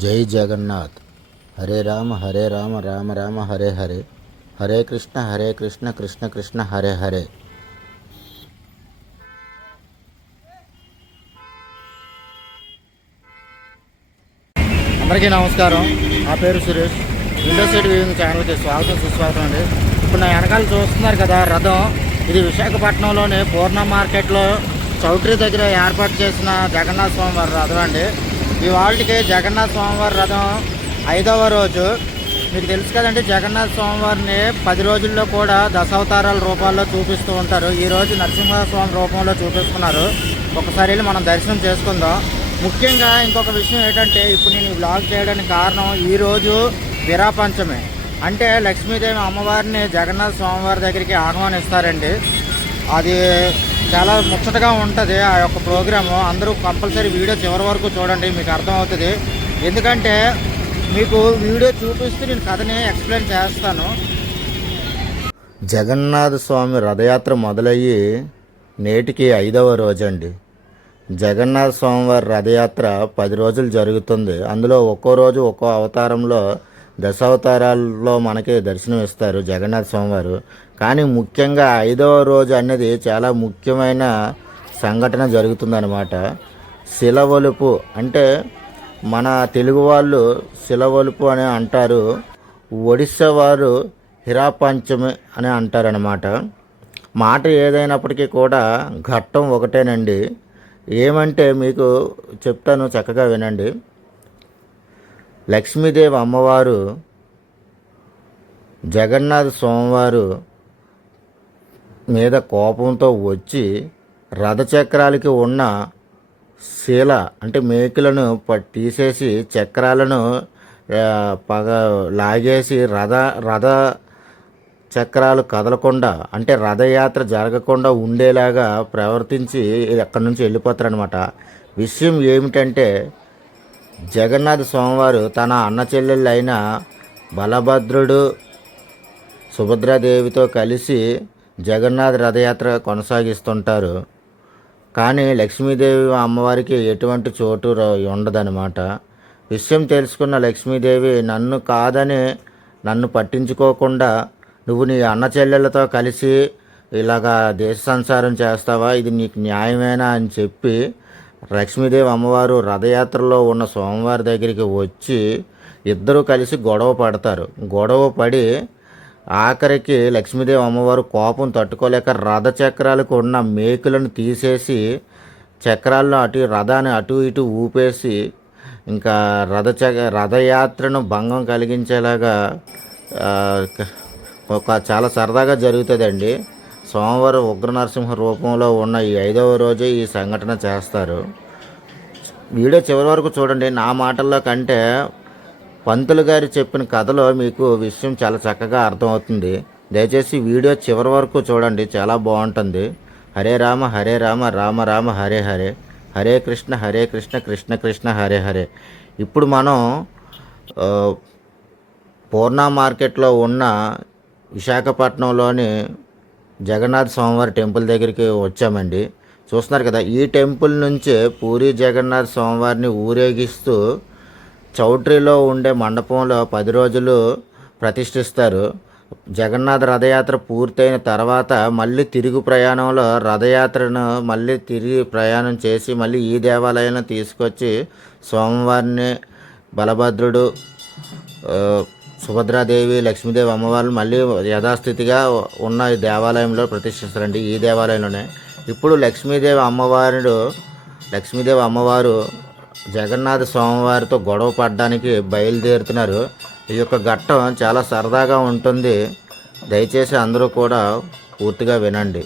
జై జగన్నాథ్. హరే రామ రామ రామ హరే హరే, హరే కృష్ణ కృష్ణ కృష్ణ హరే హరే. అందరికీ నమస్కారం. నా పేరు సురేష్. విండో సైడ్ వ్యూయింగ్ ఛానల్కి స్వాగతం సుస్వాగతం అండి. ఇప్పుడు నా వెనకాల చూస్తున్నారు కదా రథం, ఇది విశాఖపట్నంలోని పూర్ణ మార్కెట్లో చౌట్రీ దగ్గర ఏర్పాటు చేసిన జగన్నాథ స్వామివారి రథం అండి. ఇవాళకి జగన్నాథ స్వామివారి రథం 5వ రోజు. మీకు తెలుసు కదండి, జగన్నాథ స్వామివారిని 10 రోజుల్లో కూడా దశావతారాల రూపాల్లో చూపిస్తూ ఉంటారు. ఈరోజు నరసింహస్వామి రూపంలో చూపిస్తున్నారు. ఒకసారి వెళ్ళి మనం దర్శనం చేసుకుందాం. ముఖ్యంగా ఇంకొక విషయం ఏంటంటే, ఇప్పుడు నేను బ్లాగ్ చేయడానికి కారణం, ఈరోజు విరాపంచమి అంటే లక్ష్మీదేవి అమ్మవారిని జగన్నాథ స్వామివారి దగ్గరికి ఆహ్వానిస్తారండి. అది చాలా ముచ్చటగా ఉంటుంది ఆ యొక్క ప్రోగ్రాము. అందరూ కంపల్సరీ వీడియో చివరి వరకు చూడండి, మీకు అర్థమవుతుంది. ఎందుకంటే మీకు వీడియో చూపిస్తూ నేను కథని ఎక్స్ప్లెయిన్ చేస్తాను. జగన్నాథ స్వామి రథయాత్ర మొదలయ్యి నేటికి 5వ రోజు అండి. జగన్నాథ స్వామివారి రథయాత్ర 10 రోజులు జరుగుతుంది. అందులో ఒక్కో రోజు ఒక్కో అవతారంలో దశావతారాల్లో మనకి దర్శనం ఇస్తారు జగన్నాథ స్వామివారు. కానీ ముఖ్యంగా 5వ రోజు అనేది చాలా ముఖ్యమైన సంఘటన జరుగుతుందన్నమాట. శిలవలుపు అంటే మన తెలుగు వాళ్ళు శిలవలుపు అని అంటారు, ఒడిస్సా వారు హిరాపంచమి అని అంటారనమాట. మాట ఏదైనప్పటికీ కూడా ఘట్టం ఒకటేనండి. ఏమంటే మీకు చెప్తాను, చక్కగా వినండి. లక్ష్మీదేవి అమ్మవారు జగన్నాథ స్వామివారు మీద కోపంతో వచ్చి రథచక్రాలకి ఉన్న శీల అంటే మేకులను తీసేసి చక్రాలను లాగేసి రథ చక్రాలు కదలకుండా అంటే రథయాత్ర జరగకుండా ఉండేలాగా ప్రవర్తించి అక్కడి నుంచి వెళ్ళిపోతారనమాట. విషయం ఏమిటంటే, జగన్నాథ స్వామివారు తన అన్న చెల్లెళ్ళు అయిన బలభద్రుడు సుభద్రాదేవితో కలిసి జగన్నాథ రథయాత్ర కొనసాగిస్తుంటారు. కానీ లక్ష్మీదేవి అమ్మవారికి ఎటువంటి చోటు ఉండదన్నమాట. విషయం తెలుసుకున్న లక్ష్మీదేవి నన్ను కాదని నన్ను పట్టించుకోకుండా నువ్వు నీ అన్న చెల్లెళ్ళతో కలిసి ఇలాగా దేశ సంసారం చేస్తావా, ఇది నీకు న్యాయమేనా అని చెప్పి లక్ష్మీదేవి అమ్మవారు రథయాత్రలో ఉన్న స్వామివారి దగ్గరికి వచ్చి ఇద్దరూ కలిసి గొడవ పడతారు. గొడవ పడి ఆఖరికి లక్ష్మీదేవి అమ్మవారు కోపం తట్టుకోలేక రథ చక్రాలకు ఉన్న మేకులను తీసేసి చక్రాలను రథాన్ని అటు ఇటు ఊపేసి ఇంకా రథయాత్రను భంగం కలిగించేలాగా చాలా సరదాగా జరుగుతుందండి. సోమవారం ఉగ్ర నరసింహ రూపంలో ఉన్న ఈ 5వ రోజే ఈ సంఘటన చేస్తారు. వీడియో చివరి వరకు చూడండి. నా మాటల్లో కంటే పంతులు గారు చెప్పిన కథలో మీకు విషయం చాలా చక్కగా అర్థమవుతుంది. దయచేసి వీడియో చివరి వరకు చూడండి, చాలా బాగుంటుంది. హరే రామ రామ రామ హరే హరే, హరే కృష్ణ కృష్ణ కృష్ణ హరే హరే. ఇప్పుడు మనం పూర్ణ మార్కెట్లో ఉన్న విశాఖపట్నంలోని జగన్నాథ స్వామివారి టెంపుల్ దగ్గరికి వచ్చామండి. చూస్తున్నారు కదా, ఈ టెంపుల్ నుంచే పూరి జగన్నాథ స్వామివారిని ఊరేగిస్తూ చౌట్రీలో ఉండే మండపంలో 10 రోజులు ప్రతిష్ఠిస్తారు. జగన్నాథ రథయాత్ర పూర్తయిన తర్వాత మళ్ళీ తిరుగు ప్రయాణంలో రథయాత్రను మళ్ళీ తిరిగి ప్రయాణం చేసి మళ్ళీ ఈ దేవాలయాన్ని తీసుకొచ్చి స్వామివారిని బలభద్రుడు సుభద్రాదేవి లక్ష్మీదేవి అమ్మవారు మళ్ళీ యథాస్థితిగా ఉన్న ఈ దేవాలయంలో ప్రతిష్ఠిస్తారండి. ఈ దేవాలయంలోనే ఇప్పుడు లక్ష్మీదేవి అమ్మవారు జగన్నాథ స్వామివారితో గొడవ పడడానికి బయలుదేరుతున్నారు. ఈ యొక్క ఘట్టం చాలా సరదాగా ఉంటుంది. దయచేసి అందరూ కూడా పూర్తిగా వినండి.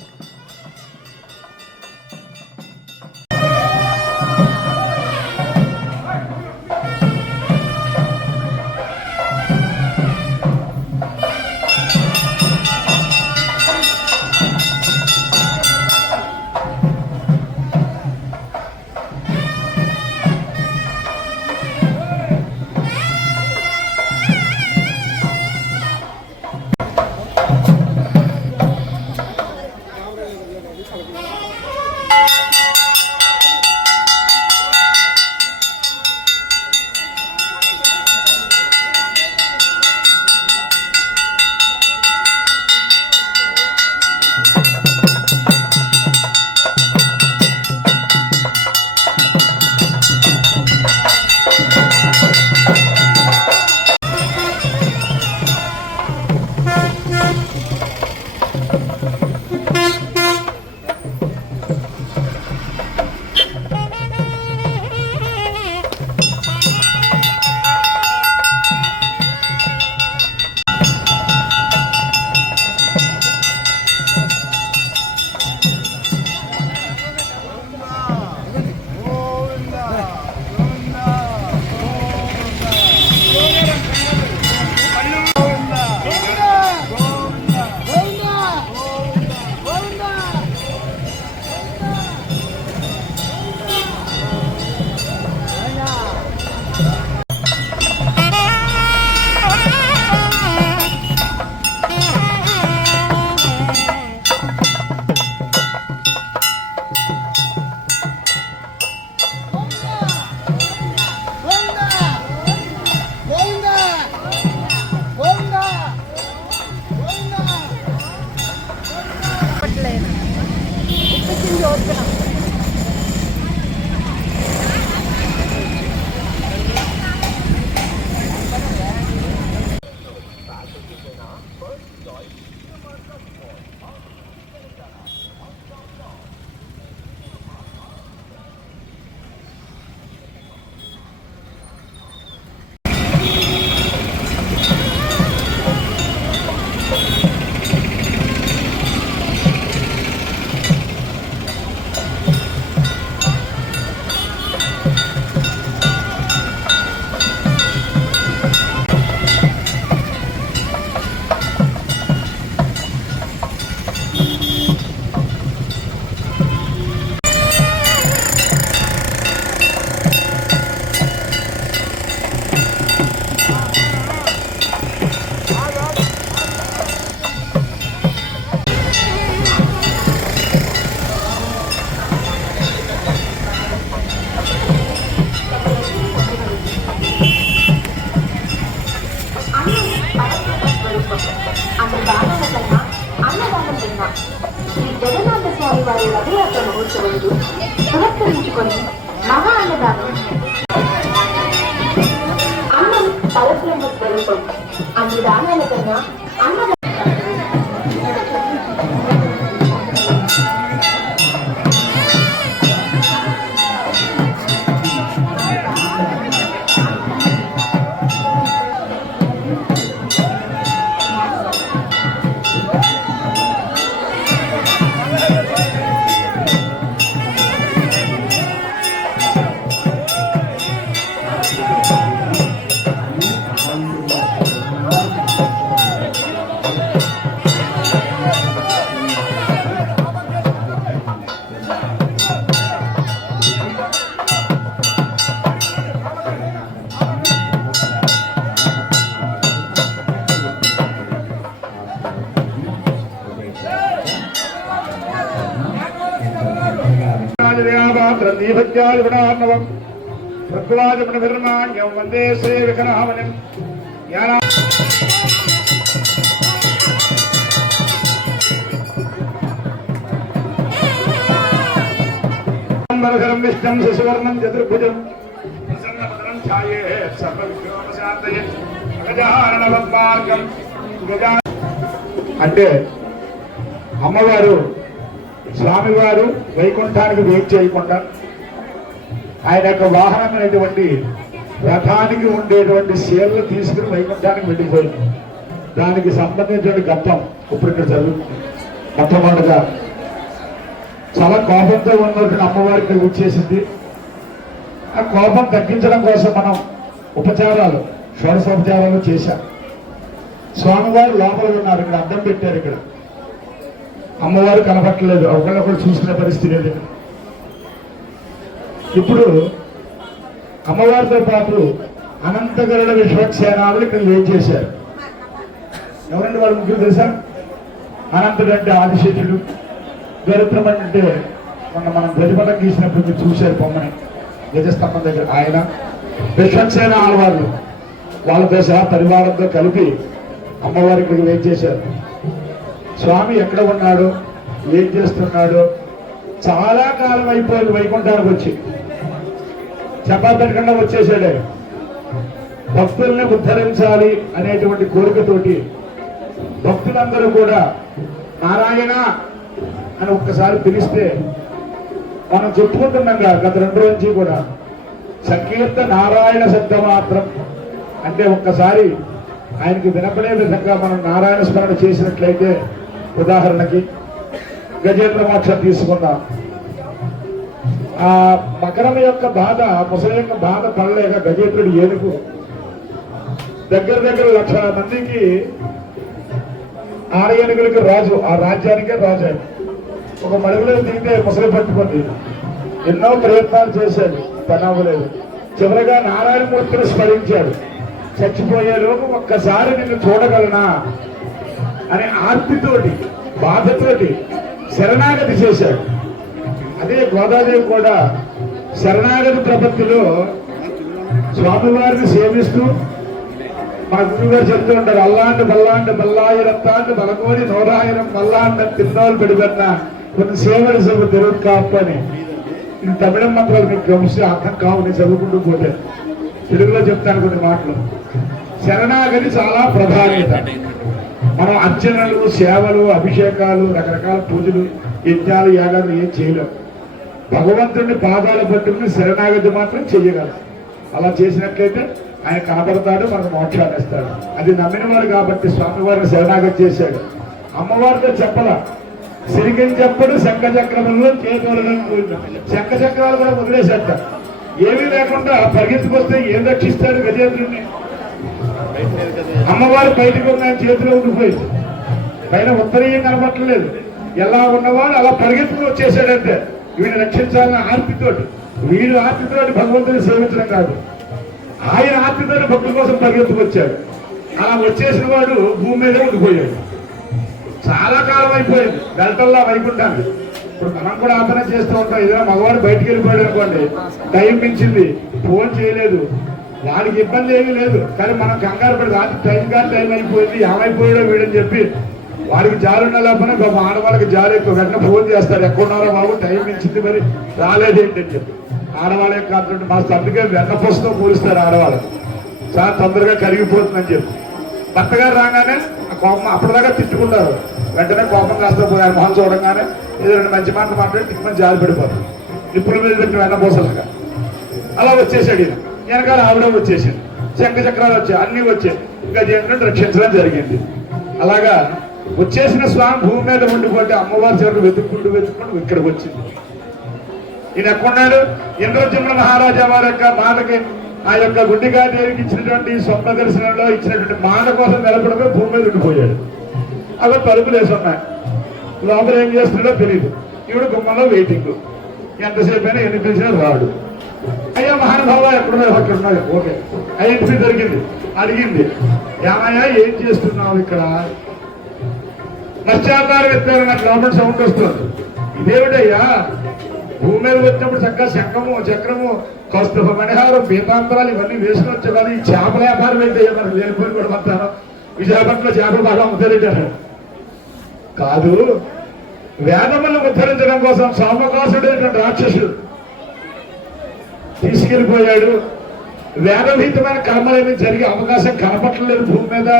వారి రథయాత్ర మహోత్సవంలో పురస్కరించుకొని మహా అన్నదానం. అన్నం పరబ్రహ్మ స్వరూపం. అన్ని దానాల కన్నా అన్నదానం వందే శ్రీ విఘ్నహమనిం జ్ఞానాంబరధరం విష్ణుం శశివర్ణం చతుర్భుజం ప్రసన్నవదనం ఛాయేత్ సర్వవిఘ్నోపశాంతయే గజాననవద్మార్గం అంటే అమ్మవారు స్వామివారు వైకుంఠానికి వెయిట్ చేయకుండా ఆయన యొక్క వాహనమైనటువంటి రథానికి ఉండేటువంటి సేవలు తీసుకుని వైకుంఠానికి వెళ్ళిపోయింది. దానికి సంబంధించిన ఘట్టం ఇప్పుడు ఇక్కడ జరుగుతుంది. మొట్టమొదటిగా చాలా కోపంతో ఉన్నటువంటి అమ్మవారికి వచ్చేసింది. ఆ కోపం తగ్గించడం కోసం మనం ఉపచారాలు షోడశోపచారాలు చేశాం. స్వామివారు లోపల ఉన్నారు, ఇక్కడ అద్దం పెట్టారు. ఇక్కడ అమ్మవారు కనపట్టలేదు, ఒకళ్ళొకళ్ళు చూసుకునే పరిస్థితి లేదు. ఇప్పుడు అమ్మవారితో పాటు అనంతగరుడ విశ్వక్సేనాలు ఇక్కడ ఏం చేశారు? ఎవరండి వాళ్ళు ముగ్గురు తెలుసా? అనంతుడు అంటే ఆదిశేషుడు, గరుత్రం అంటే మనం గజపటం గీసినప్పుడు మీరు చూశారు బొమ్మని గజస్తంభం దగ్గర. ఆయన విశ్వక్సేన ఆడవాళ్ళు వాళ్ళతో సహా పరివారంతో కలిపి అమ్మవారి ఇక్కడికి ఏం చేశారు? స్వామి ఎక్కడ ఉన్నాడు, ఏం చేస్తున్నాడు? చాలా కాలం అయిపోయింది వైకుంఠానికి వచ్చి, చెప్పకుండా వచ్చేసాడే. భక్తుల్ని ఉద్ధరించాలి అనేటువంటి కోరికతోటి భక్తులందరూ కూడా నారాయణ అని ఒక్కసారి పిలిస్తే మనం చెప్పుకుంటున్నాం కదా గత 2 రోజుల నుంచి కూడా సంకీర్త నారాయణ శబ్ద మాత్రం అంటే ఒక్కసారి ఆయనకి వినపడే విధంగా మనం నారాయణ స్మరణ చేసినట్లయితే, ఉదాహరణకి గజేంద్ర మోక్షం తీసుకుందాం. ఆ మకరం యొక్క బాధ, ముసలి యొక్క బాధ పడలేక గజేంద్రుడు ఏనుగు దగ్గర 1,00,000 మందికి 6 ఏనుగులకి రాజు, ఆ రాజ్యానికే రాజు. ఆయన ఒక మడుగులో దిగితే ముసలి పట్టుకుంది. ఎన్నో ప్రయత్నాలు చేశాడు, పనవ్వలేదు. చివరిగా నారాయణమూర్తిని స్మరించాడు. చచ్చిపోయేలోపు ఒక్కసారి నిన్ను చూడగలనా అనే ఆర్తితోటి, బాధతోటి శరణాగతి చేశాడు. అదే గోదాదేవి కూడా శరణాగతి ప్రపత్తిలో స్వామివారిని సేవిస్తూ మా గురువు గారు చెప్తూ ఉంటారు, అల్లాంటి బల్లాంటి బల్లాయిరంతాంటి బలకోడి 100,000 మల్లాంటి తిన్నోళ్ళు పెడిపెన్నా కొన్ని సేవలు సేవ తెరువు కాపు అని. ఇది తమిళం మంత్రాలు మీకు గమనిస్తే అర్థం కావు, నేను చదువుకుంటూ పోతే. తెలుగులో చెప్తాను కొన్ని మాటలు. శరణాగతి చాలా ప్రాధాన్యత. మనం అర్చనలు, సేవలు, అభిషేకాలు, రకరకాల పూజలు, యజ్ఞాలు, యాగాలు ఏం చేయలేము. భగవంతుడిని పాదాలు పట్టుకుని శరణాగతి మాత్రం చెయ్యగలం. అలా చేసినట్లయితే ఆయన కనబడతాడు, మనకు మోక్షాన్ని ఇస్తాడు. అది నమ్మిన వాడు కాబట్టి స్వామివారిని శరణాగతి చేశాడు. అమ్మవారితో చెప్పల, సిరిగిని చెప్పడు, శంఖ చక్రములలో చేతులను, శంఖ చక్రాలు కూడా వదిలేసేట. ఏమీ లేకుండా పరిగెత్తుకొస్తే ఏం రక్షిస్తాడు గజేంద్రుడిని? అమ్మవారు బయటకు ఉన్న చేతిలో ఉండిపోయింది. పైన ఉత్తరీయం కనబట్టలేదు. ఎలా ఉన్నవాడు అలా పరిగెత్తుకుని వచ్చేసాడంటే వీడిని రక్షించాలని ఆర్తితోటి. వీడు ఆర్తితోటి భగవంతుని సేవించడం కాదు, ఆయన ఆర్తితోటి భక్తుల కోసం పరిగెత్తుకొచ్చాడు. అలా వచ్చేసిన వాడు భూమి మీదే ఉండిపోయాడు. చాలా కాలం అయిపోయింది గంటల్లా వైకుంఠాన్ని. ఇప్పుడు మనం కూడా ఆపన చేస్తూ ఉంటాం. ఏదైనా మగవాడు బయటికి వెళ్ళిపోయాడు అనుకోండి, టైం మించింది, ఫోన్ చేయలేదు, వాడికి ఇబ్బంది ఏమీ లేదు. కానీ మనం కంగారు పడి రాత్రి టైం అయిపోయింది, ఏమైపోయాడో వీడని చెప్పి వాడికి జాలి ఉన్నా లేకపోయినా పాపం ఆడవాళ్ళకి జాలి ఎక్కువ. వెంటనే ఫోన్ చేస్తారు, ఎక్కడున్నారో బాబు, టైం ఇచ్చింది మరి రాలేదేంటి అని చెప్పి. ఆడవాళ్ళ యొక్క అటువంటి మాస్టర్, అందుకే వెన్నపూసతో పోలిస్తారు ఆడవాళ్ళకి, చాలా తొందరగా కరిగిపోతుందని చెప్పి. భర్త గారు రాగానే ఆ కోపం అప్పటిదాకా తిట్టుకుంటారు, వెంటనే కోపం కాస్త పోయారు మొహం చూడంగానే ఏదో రెండు మంచి మాటలు మాట్లాడి తిట్టుకొని జాలి పడిపోతారు, నిప్పుల మీద పెట్టిన వెన్నపూసలుగా. అలా వచ్చేసాడు ఈయన. వెనకాల ఆవిడ వచ్చేసింది, శంఖ చక్రాలు వచ్చాయి, అన్నీ వచ్చాయి. ఇంకా ఏంటంటే రక్షించడం జరిగింది. అలాగా వచ్చేసిన స్వామి భూమి మీద ఉండిపోతే అమ్మవారి చివరికి వెతుక్కుంటూ ఇక్కడికి వచ్చింది. ఈయన ఎక్కడున్నాడు? ఇంద్రజిమ్న మహారాజా వారి యొక్క మాటకి, ఆ యొక్క గుడ్డిగాదేవికి ఇచ్చినటువంటి స్వప్న దర్శనంలో ఇచ్చినటువంటి మాట కోసం నిలబడిపోయి భూమి మీద ఉండిపోయాడు. అవి తలుపులు వేసి ఉన్నాయి, లోపల ఏం చేస్తున్నాడో తెలియదు. ఈవిడ గుమ్మంలో వెయిటింగ్, ఎంతసేపు అయినా ఎన్ని పిలిచినా రాడు. అయ్యా మహానుభావ ఎక్కడున్నాడు? అక్కడున్నాడు. ఓకే, ఐడెంటిఫై దొరికింది. అడిగింది, ఏమయ్యా ఏం చేస్తున్నావు ఇక్కడ? పశ్చాత్తాలు ఎత్తారు, నాకు లోపల సౌండ్ వస్తుంది. ఇదేమిటయ్యా, భూమి మీద వచ్చినప్పుడు చక్కగా శంఖము చక్రము కౌస్తుభ మణిహారం పీతాంతరాలు ఇవన్నీ వేసుకుని వచ్చే కానీ ఈ చేపల వ్యాపారం అయితే మనకు లేనిపోయి కూడా పడతాను. విశాఖపట్నంలో చేపలు బాగా ఉద్ధరించారు. కాదు, వేదములను ఉద్ధరించడం కోసం సోమకాసుడు అనేటువంటి రాక్షసుడు తీసుకెళ్లిపోయాడు. వేదభీతమైన కర్మలేమి జరిగే అవకాశం కనపట్టలేదు భూమి మీద.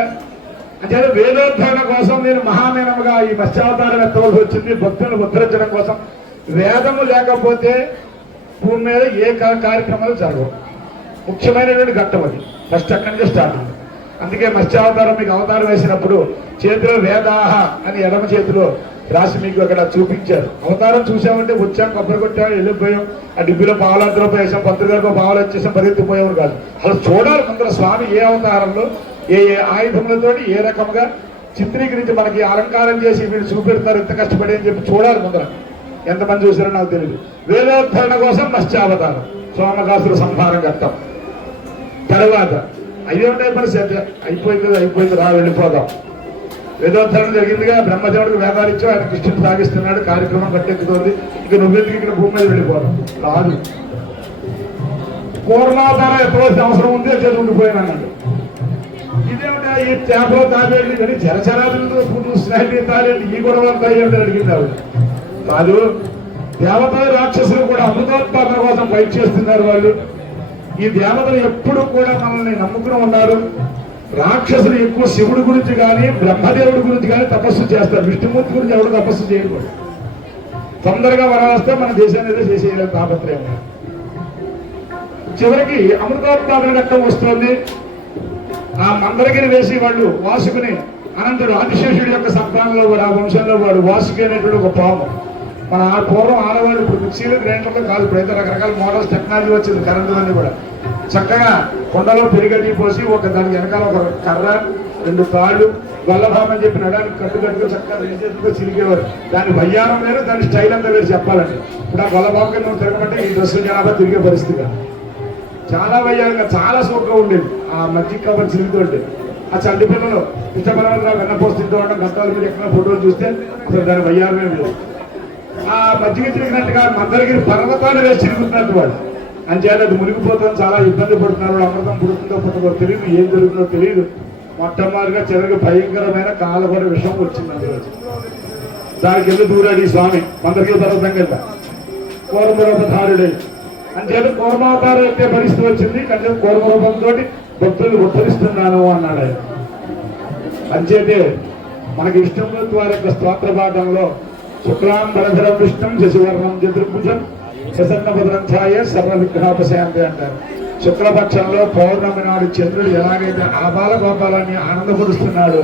అంటే వేదోద్ధరణ కోసం నేను మహామేనముగా ఈ మత్స్యావతారం ఎత్తవలసి వచ్చింది, భక్తులను ఉద్ధరించడం కోసం. వేదము లేకపోతే భూమి మీద ఏ కార్యక్రమాలు జరగవు. ముఖ్యమైనటువంటి ఘట్టం అది. ఫస్ట్ అక్కడి నుంచి స్టార్ట్. అందుకే మత్స్యావతారం మీకు అవతారం వేసినప్పుడు చేతిలో వేదాహ అని ఎడమ చేతిలో రాసి మీకు అక్కడ చూపించారు. అవతారం చూసామంటే వచ్చాం, కొబ్బరి కొట్టాం, వెళ్ళిపోయాం, ఆ డిబ్బిలో పావులంతలో వేసాం, పంతులు గారితో పావులు వచ్చేసాం, పరిగెత్తిపోయేవారు కాదు. అలా చూడాలి ముందర స్వామి ఏ అవతారంలో ఏ ఏ ఆయుధములతో ఏ రకంగా చిత్రీకరించి మనకి అలంకారం చేసి వీళ్ళు చూపెడతారు, ఎంత కష్టపడి అని చెప్పి చూడాలి ముందర. ఎంతమంది చూసారో నాకు తెలియదు. వేదోద్ధరణ కోసం మత్స్యావతారం, సోమకాసుర సంహారం ఘట్టం. తర్వాత అయ్యేంటే పరిస్థితి అయిపోయింది రా వెళ్ళిపోదాం. వేదోద్ధరణ జరిగిందిగా, బ్రహ్మదేవుడికి వేదాలు ఇచ్చావు, ఆయన కృష్ణుడు సాగిస్తున్నాడు, కార్యక్రమం కట్టెక్కుతోంది. ఇక నువ్వెందుకు ఇక్కడ భూమి మీద వెళ్ళిపోదాం? కాదు, పూర్ణావతారం ఎప్పుడోసిన అవసరం ఉంది, చేతి ఉండిపోయాను అన్నాడు. ఇదేమిటా ఈ చేపలో తాగేది కానీ జలచరాలతో స్నేహితులు తాగేది, ఈ గొడవ అంతా ఏమిటని అడిగింది ఆవిడ. కాదు, దేవతలు రాక్షసులు కూడా అమృతోత్పాదన కోసం ఫైట్ చేస్తున్నారు వాళ్ళు. ఈ దేవతలు ఎప్పుడు కూడా మనల్ని నమ్ముకుని ఉన్నారు. రాక్షసులు ఎక్కువ శివుడి గురించి కానీ బ్రహ్మదేవుడి గురించి కానీ తపస్సు చేస్తారు. విష్ణుమూర్తి గురించి ఎవరు తపస్సు చేయకూడదు. తొందరగా వరం వస్తే మన దేశాన్ని ఏదో చేసేయాలని తాపత్రయం. చివరికి అమృతోత్పాదన ఘట్టం వస్తుంది. ఆ మందరగిరి వేసి వాళ్ళు వాసుకుని అనంతరం ఆదిశేషుడి యొక్క సంతానంలో కూడా ఆ వంశంలో వాడు వాసుకి అనేటువంటి ఒక పాము. మన పూర్వం ఆడవాళ్ళు ఇప్పుడు మిక్సీలు గ్రైండర్లో కాదు, ఇప్పుడైతే రకరకాల మోడల్స్ టెక్నాలజీ వచ్చింది, కరెంటులన్నీ కూడా. చక్కగా కొండలో పెరిగడ్డి పోసి దానికి వెనకాల ఒక కర్ర, రెండు తాళ్ళు, గొల్లభామని చెప్పి నడానికి కట్టుకట్టుకు చక్కగా రెండు చేతులతో చిరిగేవారు. దాని వయ్యానం లేదు, దాని స్టైల్ అంతా వేసి చెప్పాలండి. ఇప్పుడు ఆ గొల్లభామకి నువ్వు తిరగమంటే ఈ డ్రెస్సులు జనాభా తిరిగే పరిస్థితి. చాలా వయ్యారంగా చాలా సూపర్గా ఉండేది ఆ మజ్జిగ కబర్ చిరుగుతోటి. ఆ చంటి పిల్లలు ఇష్టపరంగా వెన్నపోసి తింటూ ఉండడం, గంటల మీద ఎక్కడ ఫోటోలు చూస్తే అసలు దాని వయ్యారమే లేదు. ఆ మజ్జిగ తిరిగినట్టుగా మందరగిరి పర్వతాలు వేసి చిరుగుతున్నట్టు వాళ్ళు. అంచేత అది మునిగిపోతాం, చాలా ఇబ్బంది పడుతున్నారు. అమృతం పుడుతుందో పుట్టదో తెలియదు, ఏం జరుగుతుందో తెలియదు. మొట్టమొదటిగా చివరికి భయంకరమైన కాలబడ విషయం వచ్చింది. అందులో దానికి ఎందుకు దూరాడు ఈ స్వామి మందరగిరి పర్వతం కింద కోరమరూపధారుడై. అంచేత కోరమావతారం ఎత్తే పరిస్థితి వచ్చింది. అంటే కోరమరూపంతో భక్తులు ఉద్ధరిస్తున్నాను అన్నాడు ఆయన. అంచేతే మనకి విష్ణుమూర్తి వారి యొక్క స్తోత్ర పాఠంలో శుక్లాం బలధరం విష్ణుం శశివర్ణం చతుర్భుజం ప్రసన్నభద్రంఛాయ సర్వ విఘ్నాపశాంతి అంటారు. శుక్లపక్షంలో పౌర్ణమి నాడు చంద్రుడు ఎలాగైతే ఆబాల గోపాలాన్ని ఆనందపరుస్తున్నాడు,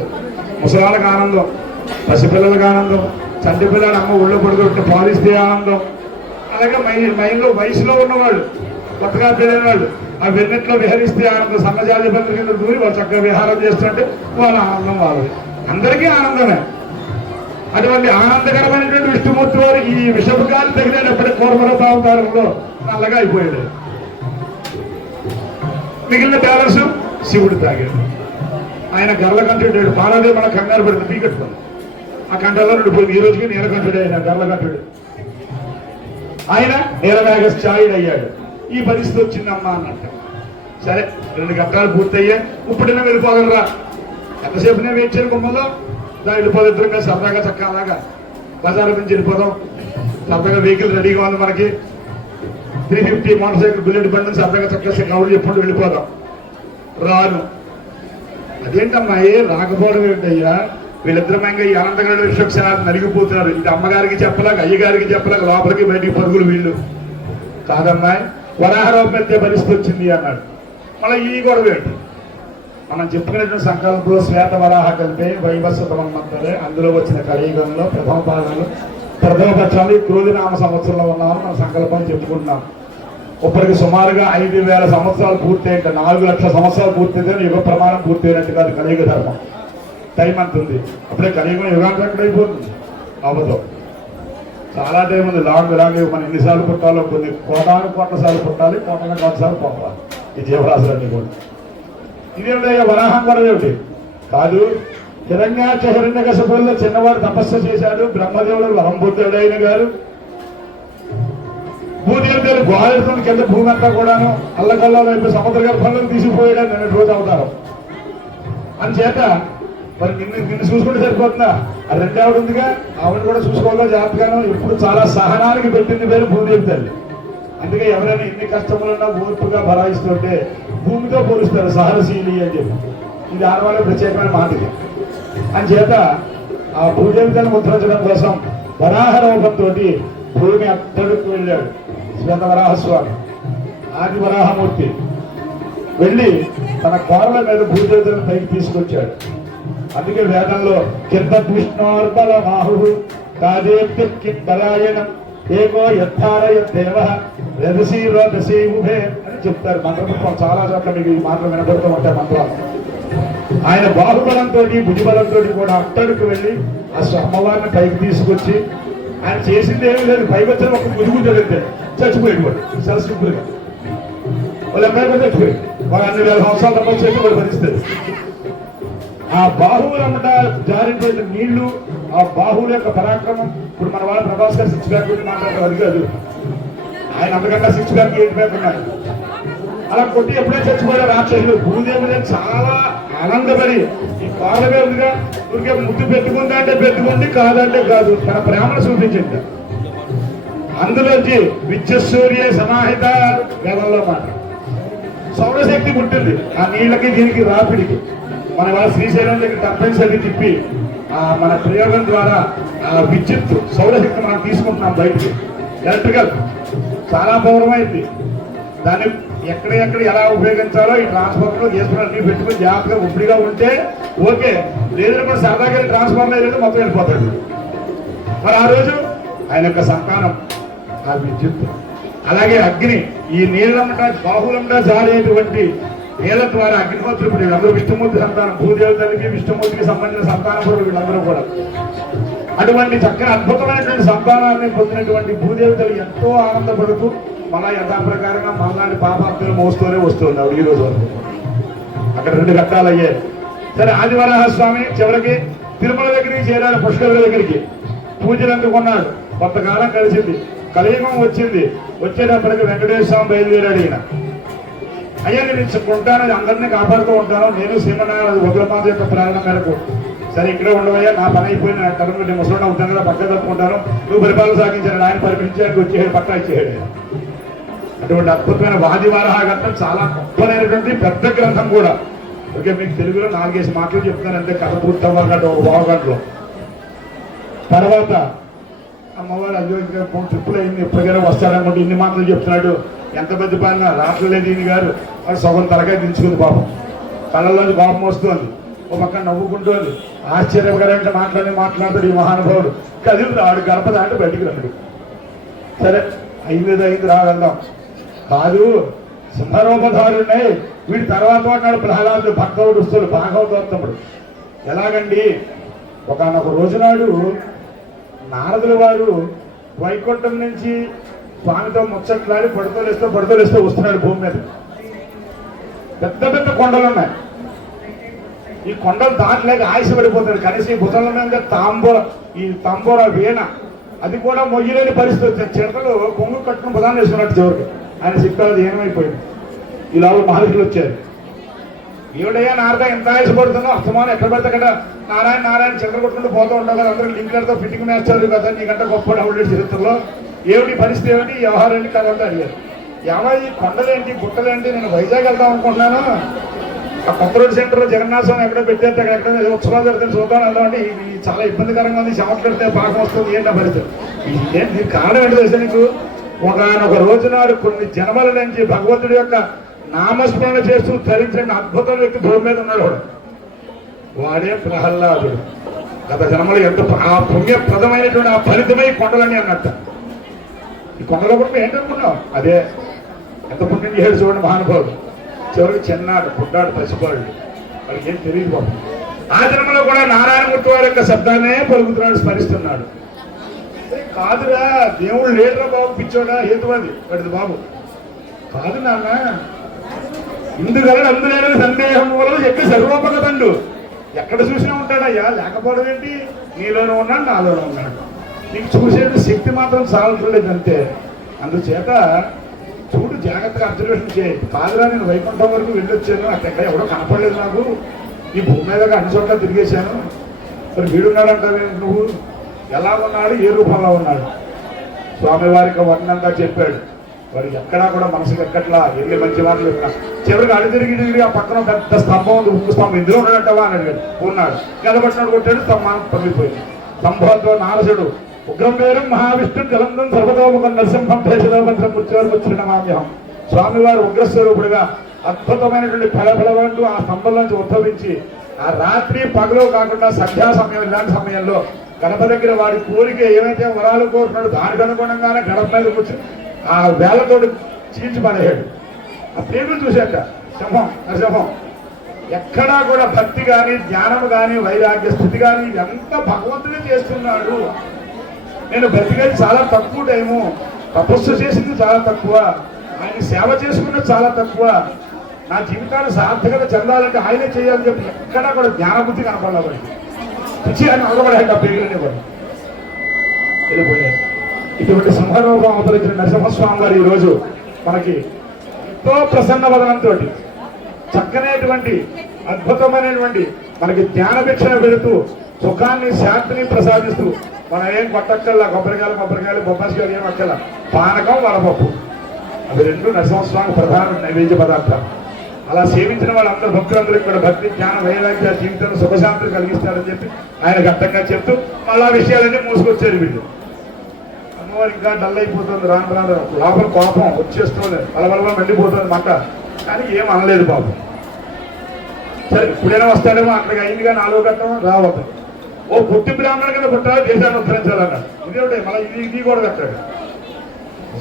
ముసలాళ్ళకి ఆనందం, పసిపిల్లలకు ఆనందం, చంటి పిల్లలు అమ్మ ఒళ్ళు పడుకుంటే పాలిస్తే ఆనందం. అలాగే మైండ్లో వయసులో ఉన్నవాళ్ళు, కొత్తగా పెరిగిన వాళ్ళు ఆ వెన్నెట్లో విహరిస్తే ఆనందం. సన్నజాతి బంధువుల కింద దూరి వాళ్ళు చక్కగా విహారం చేస్తుంటే వాళ్ళ ఆనందం వాళ్ళది, అందరికీ ఆనందమే. అటువంటి ఆనందకరమైనటువంటి విష్ణుమూర్తి వారు ఈ విషపుగాలు తగిలేటప్పటికీ కోరమరూపావతారంలో నల్లగా అయిపోయాడు. మిగిలిన బ్యాలెన్స్ శివుడు తాగాడు. ఆయన గర్లకంఠుడు. పార్వదేవి మన కంగారు పెడుతుంది, పీకట్టుకుంది. ఆ కంఠంలో పోయింది. ఈ రోజుకి నీలకంఠుడు ఆయన గర్లకంఠుడు. ఆయన నీలమేఘశ్చాయుడు అయ్యాడు. ఈ పరిస్థితి వచ్చిందమ్మా అన్నట్టు. సరే, 2 ఘట్టాలు పూర్తయ్యాయి. ఇప్పుడైనా వెళ్ళిపోగలరా? ఎంతసేపునే వేచారు గుమ్మలో. వెళ్ళిపోదు ఇద్దరుగా సరదాగా చక్క అలాగా బజార్ నుంచి వెళ్ళిపోదాం. సరదాగా వెహికల్ రెడీగా ఉంది మనకి. 350 మోటార్ సైకిల్ బుల్లెట్ బండి సరదాగా చక్కగా కౌరు చెప్పుకుంటూ వెళ్ళిపోదాం. రాను అదేంటమ్మాయి రాకపోవడం ఏంటయ్యా? వీళ్ళిద్దరమంగా ఈ అనంతగడ విశ్వక్షణాలు నలిగిపోతున్నారు. ఇది అమ్మగారికి చెప్పలేక అయ్యగారికి చెప్పలేక లోపలికి బయటికి పరుగులు వీళ్ళు. కాదమ్మాయి వరాహరూపం ఎత్తే పరిస్థితి వచ్చింది అన్నాడు. మళ్ళీ ఈ గొడవ ఏంటి? మనం చెప్పుకునేటువంటి సంకల్పంలో శ్వేత వరాహ కలిపే వైవస్వతమంతరే అందులో వచ్చిన కలియుగంలో ప్రథమ పాలనలో ప్రథమ పక్షాలు క్రోధినామ సంవత్సరంలో ఉన్నామని మనం సంకల్పం చెప్పుకుంటున్నాం. ఇప్పటికి సుమారుగా 5,000 సంవత్సరాలు పూర్తయితే 4 లక్షల సంవత్సరాలు పూర్తయితే యుగ ప్రమాణం పూర్తయినట్టు కాదు కలియుగ ధర్మం. టైం అంత ఉంది. అప్పుడే కలియుగం యుగాంతం ఎక్కడైపోతుంది అవ్వదు. చాలా టైం ఉంది. లాంగ్ మనం ఎన్నిసార్లు పుట్టాలో కొన్ని కోట్ల సార్లు పుట్టాలి, కోట్ల సార్లు పోవాలి ఈ జీవరాశులన్నీ కూడా. ఇదేమిటయ్యా వరాహం కూడా ఏమిటి? కాదు, హిరణ్యాక్ష హిరణ్యకశిపుల్లో చిన్నవాడు తపస్సు చేశాడు. బ్రహ్మదేవుడు వరం పొందాడు గారు. భూదేవుడు గోడెడుతున్న కింద భూమి అంతా కూడాను అల్లకల్లో వైపు సముద్ర గర్భంలోకి తీసుకుపోయాడు. నేను రోజు అవుతాను అని చేత మరి నిన్ను చూసుకుంటే సరిపోతుందా? ఆ రెండే ఆవిడ ఉందిగా, ఆవిడ కూడా చూసుకోవాలో జాగ్రత్తగాను. ఇప్పుడు చాలా సహనానికి పెట్టింది పేరు భూదేవి తల్లి. అందుకే ఎవరైనా ఎన్ని కష్టములున్నా ఓర్పుగా భరాయిస్తుంటే భూమితో పోలుస్తారు సహనశీలి అని చెప్పి. ఇది ఆడవాళ్ళ ప్రత్యేకమైన మాటది. అని చేత ఆ భూదేవి తల్లి ముద్రించడం కోసం వరాహ రూపంతో భూమి అత్తడికి వెళ్ళాడు శ్వేత వరాహస్వామి, ఆది వరాహమూర్తి. వెళ్ళి తన కోరల మీద భూదేవతలను పైకి తీసుకొచ్చాడు. అందుకే వేదంలో కింద విష్ణోర్బల మాహు కాదేత్యురాయణం ఏకో యత్తారయ దేవ రదసీ రోదసీ ఉభే అని చెప్తారు మంత్రపుత్రం. చాలా చోట్ల మీకు ఈ మాటలు వినబడుతూ ఉంటాయి మంత్రాలు. ఆయన బాహుబలంతో భుజబలంతో కూడా అట్టడికి వెళ్ళి ఆ అమ్మవారిని పైకి తీసుకొచ్చి ఆయన చేసింది ఏమీ లేదు. పైకి వచ్చిన ఒక ముదుగు జరిగితే చచ్చిపోయేది వాడు చాలా సింపుల్గా. వాళ్ళు అమ్మాయి కూడా చచ్చిపోయి వాడు 2,000 సంవత్సరాల తర్వాత చేసి వాడు భరిస్తారు. ఆ బాహువులంట జారిపోయిన నీళ్లు, ఆ బాహువుల యొక్క పరాక్రమం. ఇప్పుడు మన వాళ్ళ ప్రభాస్ గారు 6 ప్యాక్ గురించి మాట్లాడతారు. అది కాదు, ఆయన అంతకన్నా 6 ప్యాక్ 8 ప్యాక్ ఉన్నారు. అలా కొట్టి ఎప్పుడే చచ్చిపోయారు రాక్షసులు. భూదేవుడే చాలా ఆనందపడి ఈ కాళ్ళగా ఉందిగా ఊరికే ముద్దు పెట్టుకుందా అంటే పెట్టుకుంది, కాదంటే కాదు, తన ప్రేమను చూపించింది. అందులోంచి విద్యుసూర్య సమాహిత వేదంలో మాట సౌరశక్తి పుట్టింది. ఆ నీళ్ళకి దీనికి రాపిడికి మన వాళ్ళ శ్రీశైలం దగ్గర తప్పనిసరి తిప్పి మన ప్రయోగం ద్వారా ఆ విద్యుత్ సౌరశక్తి మనం తీసుకుంటున్నాం బయటికి. ఎలక్ట్రికల్ చాలా పౌరమైంది. దాన్ని ఎక్కడ ఎలా ఉపయోగించాలో ఈ ట్రాన్స్ఫార్మర్లో చేసుకుని అన్ని పెట్టుకుని జాగ్రత్తగా ఉప్పుడిగా ఉంటే ఓకే. లేదంటే కూడా సరదాగా ట్రాన్స్ఫార్మర్ లేదు మొత్తం వెళ్ళిపోతాడు. మరి ఆ రోజు ఆయన యొక్క సంతానం ఆ విద్యుత్. అలాగే అగ్ని ఈ నీళ్ళంట బాహులంగా జారేటువంటి నీళ్ళ ద్వారా అగ్నిహోత్రుడు వీళ్ళందరూ విష్ణుమూర్తి సంతానం. భూదేవతలకి విష్ణుమూర్తికి సంబంధించిన సంతానం వీళ్ళందరూ కూడా. అటువంటి చక్కని అద్భుతమైనటువంటి సంతానాన్ని పొందినటువంటి భూదేవతలు ఎంతో ఆనందపడుతూ మళ్ళా యథాప్రకారంగా మళ్ళాంటి పాపాత్తులు మోస్తూనే వస్తున్నారు ఈ రోజు వరకు. అక్కడ 2 ఘట్టాలు అయ్యాయి. సరే, ఆదివరాహస్వామి చివరికి తిరుమల దగ్గరికి చేరాడు. పుష్కరుల దగ్గరికి పూజలు అందుకున్నాడు. కొంతకాలం కలిసింది. కలియుగం వచ్చింది. వచ్చేటప్పటికి వెంకటేశ్వర స్వామి బయలుదేరాడు. ఈయన అయ్యా నేను ఉంటాను, అందరినీ కాపాడుతూ ఉంటాను, నేను శ్రీమన్నారాయణ ఉగ్రమాత యొక్క ప్రేరణ మేరకు సరే ఇక్కడే ఉండవయ్యా, నా పని అయిపోయింది, నా తరగతి నేను ముసలి అవుతాను కదా, పక్క తప్పుకుంటాను, నువ్వు పరిపాలన సాగించాడు. ఆయన పరిపించాడు, వచ్చేసాడు, పట్టా ఇచ్చేసాడు. అటువంటి అద్భుతమైన వాదివారహాగంతం చాలా గొప్పనైనటువంటి పెద్ద గ్రంథం కూడా. ఓకే, మీకు తెలుగులో 4-5 మాటలు చెప్తాను అంతే, కథ పూర్తి అవ్వగంట ఒక బావగంటలో. తర్వాత అమ్మవారు అయ్యో ఇంకా ట్రిప్పులు అయింది, ఎప్పటికైనా వస్తాడనుకుంటే ఇన్ని మాటలు చెప్తున్నాడు. ఎంత పెద్ద పైన రాట్లేదు ఈయన గారు. వాడు సగం తలకాయ దించుకుంది పాపం. కళ్ళల్లోంచి కోపం వస్తుంది, ఒక పక్కన నవ్వుకుంటుంది. ఆశ్చర్యకరంగా మాట్లాడుతాడు ఈ మహానుభావుడు. కదిలి రాడు, గడప దాంట్లో బయటికి రాడు. సరే అయింది రాగలదాం. కాదు, సింహరూపధారున్నాయి వీడి తర్వాత వాడు ప్రహ్లాదుడు భక్తవుడు వస్తుడు భాగవతోత్తముడు. ఎలాగండి, ఒకనొక రోజునాడు నారదుల వారు వైకుంఠం నుంచి స్వామితో ముచ్చట్లాడి పడుతోలేస్తే వస్తున్నాడు భూమి మీద. పెద్ద పెద్ద కొండలు ఉన్నాయి. ఈ కొండలు దాటలేక ఆయుషపడిపోతాడు. కనీసం ఈ భుజంలో మీద తాంబూర వీణ అది కూడా మొయ్యలేని పరిస్థితి. చిడతలు కొంగు కట్టుకుని బుధాన్ని వేసుకున్నట్టు చివరికి ఆయన సిక్కాలు ఏమైపోయింది. ఇలా మహర్షులు వచ్చారు. ఏమిటయ్యా నారద ఎంత ఆయాసపడుతుందో అస్తమానం ఎక్కడ పడితే అక్కడ నారాయణ నారాయణ చిల్లర కొట్టుకుంటూ పోతూ ఉంటావు కదా, అందరూ లింక్లతో ఫిట్టింగ్ మేస్తారు కదా, నీకంటే గొప్ప డౌన్లోడ్ చరిత్రలో ఏమిటి పరిస్థితి, ఏమిటి వ్యవహారం ఏంటి కదా అంటే అడిగారు. ఈ కొండలేంటి గుట్టలేంటి, నేను వైజాగ్ వెళ్దాం అనుకుంటున్నాను, ఆ కొత్త రోడ్ సెంటర్లో జగన్నాథ స్వామి ఎక్కడ పెట్టేస్తే అక్కడ ఉత్సవాలు జరుగుతుంది చూద్దాం వెళ్దాం అంటే ఇది చాలా ఇబ్బందికరంగా ఉంది, చెమటలుడితే పాకం వస్తుంది, ఏంటి పరిస్థితి. దీనికి కారణం ఏంటి తెలుసా నీకు? ఒక రోజు నాడు కొన్ని జన్మల నుంచి భగవంతుడి యొక్క నామస్మరణ చేస్తూ ధరించిన అద్భుతం వ్యక్తి భూమి మీద ఉన్నాడు వాడే ప్రహ్లాదుడు. గత జన్మలు ఎంత ఆ పుణ్యప్రదమైనటువంటి ఆ ఫలితమై కొండలని అన్నట్ట. ఈ కొండలో కూడా ఏంటనుకున్నావు? అదే ఎంత పుణ్యం చేయాలి చూడండి మహానుభావుడు. చివరికి చిన్నాడు పుట్టాడు పసిపాడు, వాళ్ళకి ఏం తెలియదు బాబు. ఆ జన్మలో కూడా నారాయణమూర్తి వారి యొక్క శబ్దాన్నే పలుకుతున్నాడు, స్మరిస్తున్నాడు. కాదురా దేవుడు లేడురా బాబు, పిచ్చోడా హేతువాది వాడిది బాబు. కాదు నాన్న, ఇందుగలడు అందులేని సందేహం వల్ల ఎక్కడ సర్వోపగతండు, ఎక్కడ చూసినా ఉంటాడయ్యా, లేకపోవడం ఏంటి? నీలోనే ఉన్నాడు, నాలోనే ఉన్నాడు. నీకు చూసేది శక్తి మాత్రం సాలట్లేదు అంతే. అందుచేత చూడు, జాగ్రత్తగా అబ్జర్వేషన్ చేయి. కాదురా నేను వైకుంఠం వరకు వెళ్ళొచ్చాను, అక్కడ ఎవడో కనపడలేదు నాకు, ఈ భూమి మీదగా అన్ని చోట్ల తిరిగేశాను, మరి వీడున్నాడంటావే నువ్వు? ఎలా ఉన్నాడు, ఏ రూపంలో ఉన్నాడు? స్వామివారికి వర్ణంగా చెప్పాడు. వాడికి ఎక్కడా కూడా మనసుకి ఎక్కట్లా, ఎన్ని మంచి మాటలు చెప్పినా చివరికి అడి తిరిగి ఆ పక్కన పెద్ద స్తంభం ఉంది, ఉక్కు స్తంభం, ఇందులో ఉన్నాడంటావా అని అడిగాడు. ఉన్నాడు. గెలబట్టినాడు, కొట్టాడు, స్తంభానికి పగిలిపోయింది. స్తంభంతో నారసుడు ఉగ్రం పేరం మహావిష్ణు జలంధం సర్వతోముఖం నరసింహం భేషదోమంత్రం ముత్యార్ముచ్చునమామ్యహం. స్వామివారు ఉగ్రస్వరూపుడుగా అద్భుతమైనటువంటి ఫలఫలవంటూ ఆ స్తంభంలోంచి ఉద్భవించి ఆ రాత్రి పగలు కాకుండా సంధ్యా సమయం ఇలాంటి సమయంలో గడప దగ్గర వాడి కోరిక ఏమైతే వరాలు కోరుతున్నాడు దానికి అనుగుణంగానే గడప మీద కూర్చొని ఆ వేళతో చీల్చి పడేయాడు. ఆ ప్రేమను చూశాక సింహం నరసింహం ఎక్కడా కూడా భక్తి కానీ జ్ఞానం కానీ వైరాగ్య స్థితి కానీ ఇదంతా భగవంతుడే చేస్తున్నాడు. నేను బ్రతికేది చాలా తక్కువ టైము, తపస్సు చేసింది చాలా తక్కువ, ఆయన సేవ చేసుకున్నది చాలా తక్కువ, నా జీవితాన్ని సార్థకత చెందాలంటే ఆయనే చేయాలని చెప్పి ఎక్కడా కూడా జ్ఞానబుద్ధి కనపడలేదు. పిచ్చి అని అలవడాడు, ఆ పేరులోనే కూడా వెళ్ళిపోయాడు. ఇటువంటి సింహరూపం అవతరించిన నరసింహస్వామి వారు ఈరోజు మనకి ఎంతో ప్రసన్న వదనంతో చక్కనేటువంటి అద్భుతమైనటువంటి మనకి జ్ఞాన భిక్షణ పెడుతూ సుఖాన్ని శాంతిని ప్రసాదిస్తూ మనం ఏం కొట్టక్కల్లా, కొబ్బరికాయలు బొబ్బాసికాయలు ఏం అక్కల, పానకం వడపప్పు, అవి రెండు నరసింహస్వామి ప్రధాన నైవేద్య పదార్థాలు. అలా సేవించిన వాళ్ళందరూ భక్తులందరికీ కూడా భక్తి జ్ఞాన వైరాగ్య జీవితంలో సుఖశాంతిని కలిగిస్తారని చెప్పి ఆయనకు అర్థంగా చెప్తూ మళ్ళా విషయాలన్నీ మూసుకొచ్చారు వీళ్ళు. అమ్మవారు ఇంకా డల్ అయిపోతుంది, రాను లోపల కోపం వచ్చేస్తుంది, బలబల మండిపోతుంది మాట, కానీ ఏం అనలేదు బాబు. సరే ఇప్పుడైనా వస్తాడేమో, అక్కడికి అయిందిగా 4వ ఘట్టం రావద్దు. ఓ పుట్టి బ్రాహ్మణ కింద పుట్టాలి, దేశాన్ని ఉద్ధరించాలన్నాడు. ఇదేమిటి మళ్ళీ ఇది కూడా కట్టాడు.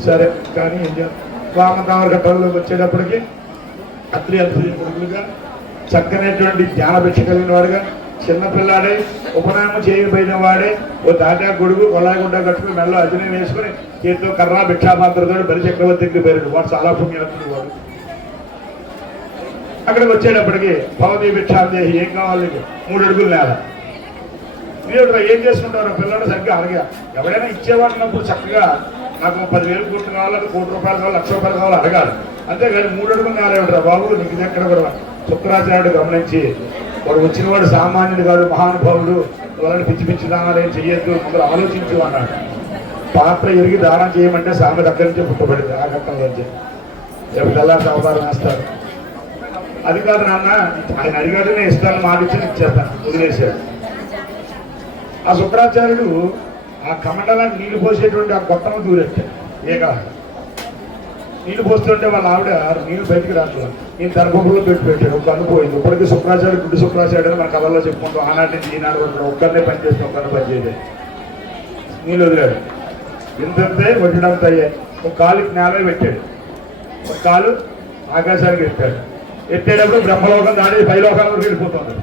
సరే కానీ ఏం చేయాలి? వామతావర ఘట్టంలోకి వచ్చేటప్పటికి అత్రి కొడుకులుగా చక్కనటువంటి జ్ఞానభిక్ష కలిగిన వాడుగా చిన్నపిల్లాడే ఉపనయనం చేయబోయిన వాడే ఓ తాటా గొడుగు కొలాగుడ్డ కట్టుకుని మెల్ల అజనం వేసుకుని చేతితో కర్రా భిక్షాపాత్రతో బలి చక్రవర్తికి పేరు. వాడు చాలా పుణ్యవంతుడు వాడు. అక్కడికి వచ్చేటప్పటికి భవతి భిక్షాదేహి ఏం కావాలి, 3 అడుగులు నేల. మీరు ఏం చేసుకుంటారు పిల్లలు సరిగ్గా అడగా. ఎవరైనా ఇచ్చేవాడు ఉన్నప్పుడు చక్కగా నాకు 10,000 కోట్లు కావాలి, అది ₹1,00,00,000 కావాలి, ₹1,00,000 కావాలి అడగాలి. అంతేగాని 3 అడుగులు నేల ఏమిట్రా బాబు, నీకు ఎక్కడ కూడా. శుక్రాచార్యుడు గమనించి వాడు వచ్చిన వాడు సామాన్యుడు కాదు, మహానుభావుడు, వాళ్ళని పిచ్చి దానాలు ఏం చెయ్యొద్దు, ముందు ఆలోచించు అన్నాడు. పాత్ర ఎరిగి దానం చేయమంటే సామె దగ్గర నుంచి పుట్టబడింది. ఆ ఘట్టంలోంచి రేపు తెల్లారి అవతారం వేస్తారు. అది కాదు నాన్న, ఆయన అడిగాడు, నేను ఇస్తాను, మాట ఇచ్చి ఇచ్చేస్తాను, వదిలేశాడు. ఆ శుక్రాచార్యుడు ఆ కమండలాన్ని నీళ్లు పోసేటువంటి ఆ గొట్టను దూరెట్టాడు. నీళ్లు పోస్తుంటే వాళ్ళ ఆవిడ నీళ్లు బయటికి రాదు, నేను తరపులో పెట్టాడు. ఒక కన్ను పోయింది. ఇప్పటికీ శుక్రాచార్యుడు గుడ్డు శుక్రాచార్యుడు అని మన కథల్లో చెప్పుకుంటాం. ఆనాటి నుంచి ఈనాడు ఒక్కరినే పనిచేస్తాం, ఒక్కరిని పనిచేయలేదు. నీళ్ళు వదిలాడు. ఇంతంతే వడ్డంతా అయ్యాయి. ఒక కాలు నేల పెట్టాడు, ఒక కాలు ఆకాశానికి ఎత్తాడు. ఎత్తేటప్పుడు బ్రహ్మలోకం దాడి పైలోకాల వరకు వెళ్ళిపోతుంది.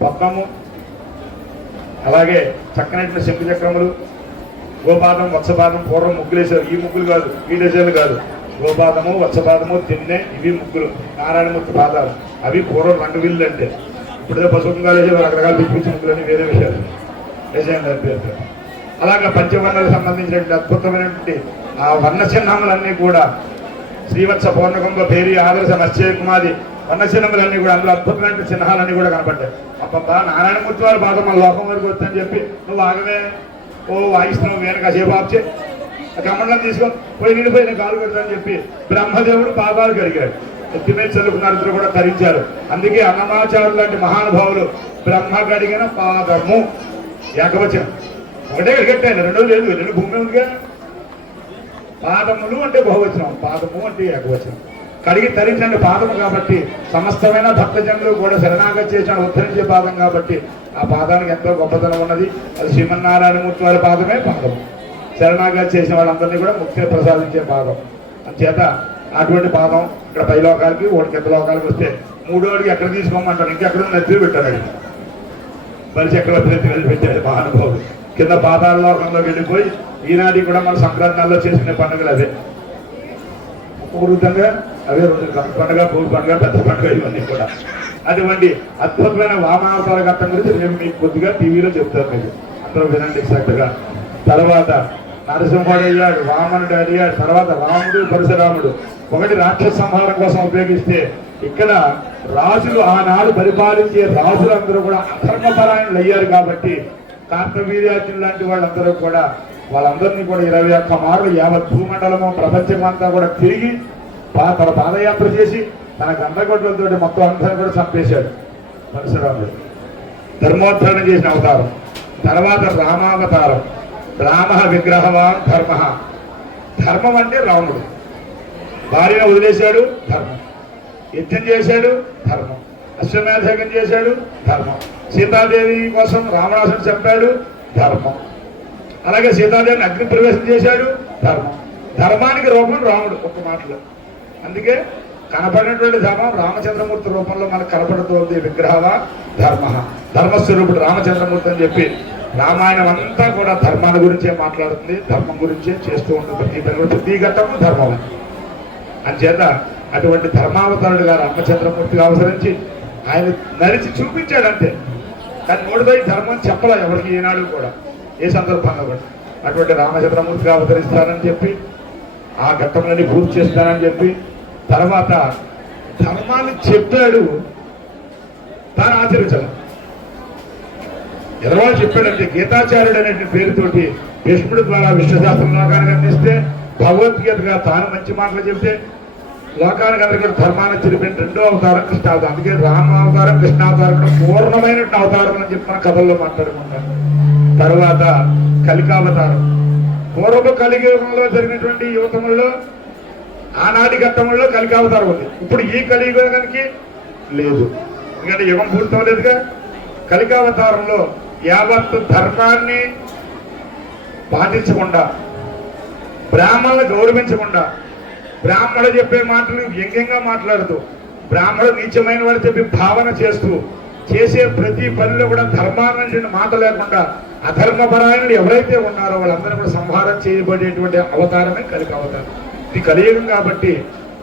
పద్మము అలాగే చక్కనైన శంకు చక్రములు, గోపాదం వత్సపాదం, పూర్వం ముగ్గులేశారు. ఈ ముగ్గులు కాదు, ఈ డిజైన్లు కాదు. గోపాదము వత్సపాదము తిన్నె, ఇవి ముగ్గులు నారాయణమూర్తి పాదాలు. అవి పూర్వం రంగు విల్లు అంటే. ఇప్పుడేదో పసుపుగా వేసే రకరకాల పిచ్చి ముగ్గులు అని వేరే విషయాలు డిజైన్ పేరు. అలాగే పంచవర్ణాలకు సంబంధించినటువంటి అద్భుతమైనటువంటి ఆ వర్ణ చిహ్నములన్నీ కూడా శ్రీవత్స పౌర్ణకంలో పేరి ఆదర్శ మత్స్య కుమారి వన్న చిహ్నములన్నీ కూడా అందులో అద్భుతమైన చిహ్నాలన్నీ కూడా కనపడ్డాయి. అబ్బబ్బా నారాయణమూర్తి వారి పాదం మన లోకం వరకు వచ్చని చెప్పి నువ్వు ఆగమే ఓ వాయిస్తున్నావు వేను కాసేపు ఆప్చే కమండలం తీసుకొని పోయి నిండిపోయిన కాలు పెడతానని చెప్పి బ్రహ్మదేవుడు పాదాలు కడిగాడు. ఎత్తి మీద చదువుకున్నారు, ఇద్దరు కూడా ధరించారు. అందుకే అన్నమాచారు లాంటి మహానుభావులు బ్రహ్మ కడిగిన పాదము ఏకవచనం ఒకటే కడిగట్టాను, రెండోది లేదు, రెండు భూమి ఉందిగా. పాదములు అంటే బహువచనం, పాదము అంటే ఏకవచనం. కడిగి ధరించండి పాదము కాబట్టి సమస్తమైన భక్తజనులు కూడా శరణాగతి చేసిన ఉద్ధరించే పాదం కాబట్టి ఆ పాదానికి ఎంతో గొప్పతనం ఉన్నది. అది శ్రీమన్నారాయణమూర్తి వారి పాదమే పాదము. శరణాగతి చేసిన వాళ్ళందరినీ కూడా ముక్తిని ప్రసాదించే పాదం. అందుచేత అటువంటి పాదం ఇక్కడ పై లోకాలకి ఒకటి కింద లోకాలకి వస్తే మూడోడికి ఎక్కడ తీసుకోమంటారు, ఇంకెక్కడ నెత్తి పెట్టాడు మరి చక్రవర్తి నెత్తి వెళ్ళి పెట్టాడు మహానుభావుడు. కింద పాతాళ లోకంలో వెళ్ళిపోయి ఈనాటి కూడా మన సంక్రాంతాల్లో చేసుకునే పండుగలు అవే వృద్ధంగా అవే పండుగ పూర్తి పండుగ పెద్ద పండుగ ఇవన్నీ కూడా. అటువంటి అద్భుతమైన వామనావతార ఘట్టం గురించి నేను మీకు కొద్దిగా టీవీలో చెప్తాను, మీకు అందరూ వినండి ఎగ్జాక్ట్గా. తర్వాత నరసింహుడు అయ్యాడు, వామనుడు అడిగాడు, తర్వాత రాముడు పరశురాముడు. ఒకటి రాక్షస సంహారం కోసం ఉపయోగిస్తే ఇక్కడ రాజులు ఆనాడు పరిపాలించే రాజులందరూ కూడా అధర్మపరాయణులు అయ్యారు కాబట్టి కార్తవీర్యార్జునులు లాంటి వాళ్ళందరూ కూడా వాళ్ళందరినీ కూడా 21 మార్లు యావత్ భూమండలము ప్రపంచం అంతా కూడా తిరిగి తన పాదయాత్ర చేసి తన గంధగొడ్లతో మొత్తం అందరూ కూడా చంపేశాడు పరశురాముడు. ధర్మోద్ధరణ చేసిన అవతారం. తర్వాత రామావతారం. రామ విగ్రహవాన్ ధర్మ. ధర్మం అంటే రాముడు. భార్యను వదిలేశాడు, ధర్మం. యజ్ఞం చేశాడు, ధర్మం. అశ్వమేధయజ్ఞం చేశాడు, ధర్మం. సీతాదేవి కోసం రావణాసురుడు చంపాడు, ధర్మం. అలాగే సీతాదేవిని అగ్ని ప్రవేశం చేశాడు, ధర్మం. ధర్మానికి రూపం రాముడు ఒక్క మాటలో. అందుకే కనపడినటువంటి ధర్మం రామచంద్రమూర్తి రూపంలో మనకు కనపడుతుంది. విగ్రహవా ధర్మ, ధర్మస్వరూపుడు రామచంద్రమూర్తి అని చెప్పి రామాయణం అంతా కూడా ధర్మాల గురించే మాట్లాడుతుంది, ధర్మం గురించే చేస్తూ ఉంటుంది. ప్రతి ఘట్టము ధర్మం. అంచేత అటువంటి ధర్మావతారుడుగా రామచంద్రమూర్తిగా అవసరించి ఆయన నడిచి చూపించాడంతే, కానీ నోటిపై ధర్మం చెప్పలే ఎవరికి ఈనాడు కూడా, ఏ సందర్భంలో కూడా. అటువంటి రామచంద్రమూర్తిగా అవతరిస్తానని చెప్పి ఆ ఘట్టంలోని పూర్తి చేస్తానని చెప్పి తర్వాత ధర్మాన్ని చెప్పాడు, తాను ఆచరించాలి. ఎదరవాళ్ళు చెప్పాడంటే గీతాచార్యుడు అనే పేరుతోటి భీష్ముడి ద్వారా విశ్వశాస్త్రం లోకానికి అందిస్తే, భగవద్గీతగా తాను మంచి మాటలు చెప్తే లోకానికి అందరికీ ధర్మాన్ని తెలిపిన రెండో అవతారం కృష్ణావతారం. అందుకే రామావతారం కృష్ణావతారం కూడా పూర్ణమైన అవతారం అని చెప్పి మన కథల్లో మాట్లాడుకుంటాం. తర్వాత కలికావతారం. పూర్వపు కలియుగంలో జరిగినటువంటి యువతముల్లో ఆనాటి ఘట్టంలో కలికావతారం ఉంది. ఇప్పుడు ఈ కలియుగానికి లేదు, ఎందుకంటే యుగం పూర్తవలేదుగా. కలికావతారంలో యావత్ ధర్మాన్ని పాటించకుండా, బ్రాహ్మణులను గౌరవించకుండా, బ్రాహ్మణుడు చెప్పే మాటలు వ్యంగ్యంగా మాట్లాడుతూ, బ్రాహ్మణుడు నీచమైన వాడు చెప్పి భావన చేస్తూ చేసే ప్రతి పనిలో కూడా ధర్మాన్ని మాట లేకుండా అధర్మపరాయణులు ఎవరైతే ఉన్నారో వాళ్ళందరూ కూడా సంహారం చేయబడేటువంటి అవతారమే కలిక అవతారం. ఇది కలియుగం కాబట్టి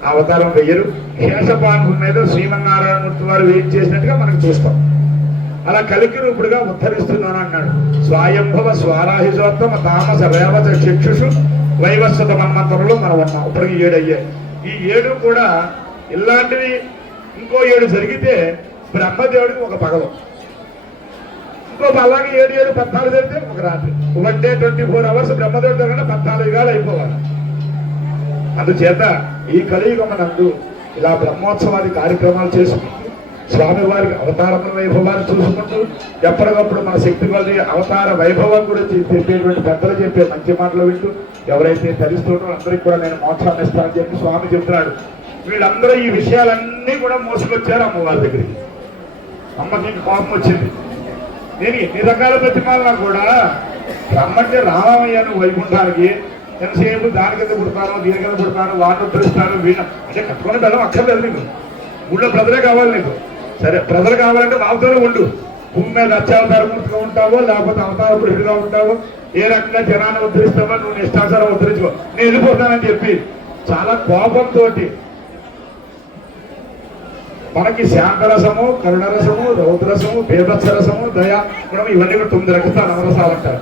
ఆ అవతారం వెయ్యరు. శేషపాను మీద శ్రీమన్నారాయణమూర్తి వారు ఏం చేసినట్టుగా మనకు చూస్తాం. అలా కలికి రూపుడుగా ఉద్ధరిస్తున్నాను అన్నాడు. స్వయంభవ స్వరాహిజోత్తమ తామస రేవత చక్షుషు వైవస్వత మన్మంతరంలో మనం ఉన్నాం. ఇప్పటికి 7 అయ్యాయి. ఈ 7 కూడా ఇలాంటివి ఇంకో 7 జరిగితే బ్రహ్మదేవుడికి ఒక పగలు, ఇంకో అలాగే 7 14 జరిగితే ఒక రాత్రి. 1 డే 24 అవర్స్ బ్రహ్మదేవుడి దగ్గర 14 యుగాలు అయిపోవాలి. అందుచేత ఈ కలియుగమనందు ఇలా బ్రహ్మోత్సవాది కార్యక్రమాలు చేసుకుంటూ స్వామివారికి అవతారముల వైభవాన్ని చూసుకుంటూ ఎప్పటికప్పుడు మన శక్తి కొద్ది అవతార వైభవం గురించి చెప్పేటువంటి పెద్దలు చెప్పే మంచి మాటలు వింటూ ఎవరైతే ధరిస్తుంటారో అందరికీ కూడా నేను మోక్షాన్ని ఇస్తానని చెప్పి స్వామి చెప్తున్నాడు. వీళ్ళందరూ ఈ విషయాలన్నీ కూడా మోసుకొచ్చారు అమ్మవారి దగ్గరికి. అమ్మకి కోపం వచ్చింది. నేను ఎన్ని రకాల ప్రతిమాలన్నా కూడా రమ్మంటే రామయ్యను వైకుంఠానికి ఎంతసేపు దాని కింద పుడతాను, దీని కింద పుడతాను, వాటిని ఉద్ధరిస్తాను, వీణం అంటే కట్టుకుని బెల్లం అక్కర్లేదు. నీకు ఊళ్ళో ప్రజలే కావాలి. నీకు సరే ప్రజలు కావాలంటే వాళ్ళతోనే ఉండు. భూమి మీద అత్యావతారమూర్తిగా ఉంటావో లేకపోతే అవతార పురుషుడిగా ఉంటావో, ఏ రకంగా జనాన్ని ఉద్ధరిస్తావో నువ్వు ఇష్టానుసారం ఉద్ధరించుకో, నేను వెళ్ళిపోతానని చెప్పి చాలా కోపంతో మనకి శాంతరసము, కరుణరసము, రౌద్రసము, బేభత్సరసము, దయా గుణం ఇవన్నీ కూడా 9 రకాల నవరసాలు అంటారు.